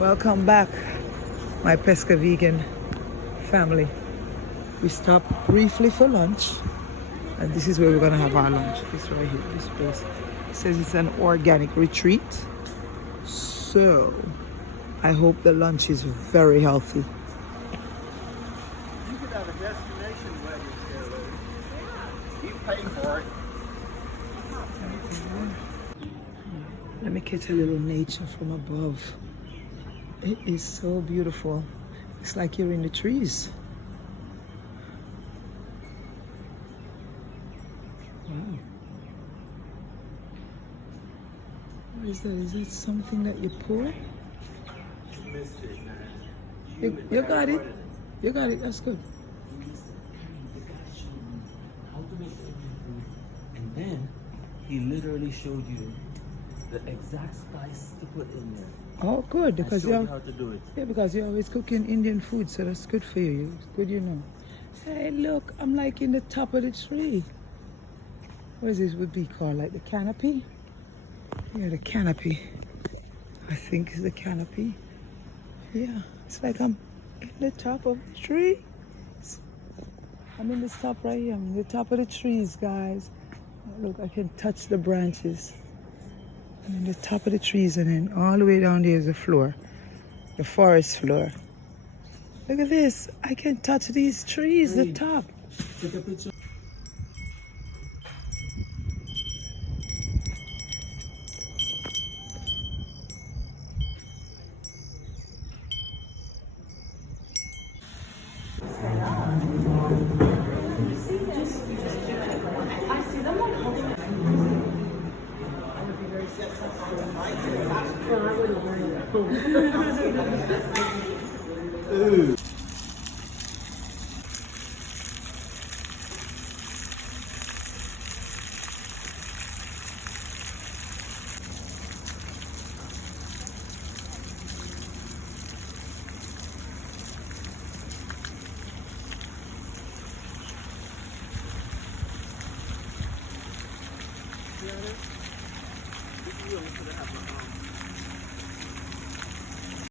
Welcome back, my Pesca Vegan family. We stopped briefly for lunch, and this is where we're gonna have our lunch. This right here, this place. It says it's an organic retreat, so I hope the lunch is very healthy. You could have a destination wedding here, Lou. You pay for it. Let me catch a little nature from above. It is so beautiful. It's like you're in the trees. Wow. What is that? Is it something that you pour? You missed it, man. You got it. You got it. That's good. How to make everything, and then he literally showed you the exact spice to put in there. Oh, good, I because showed you how to do it. yeah, because you're always cooking Indian food, so that's good for you. It's good, you know. Hey, look, I'm like in the top of the tree. What is this would be called? Like the canopy? Yeah, the canopy. I think it's the canopy. Yeah, it's like I'm in the top of the tree. I'm in the top right here. I'm in the top of the trees, guys. Look, I can touch the branches. I'm in the top of the trees, and then all the way down there is the floor, the forest floor. Look at this. I can touch these trees, the top. Take a picture.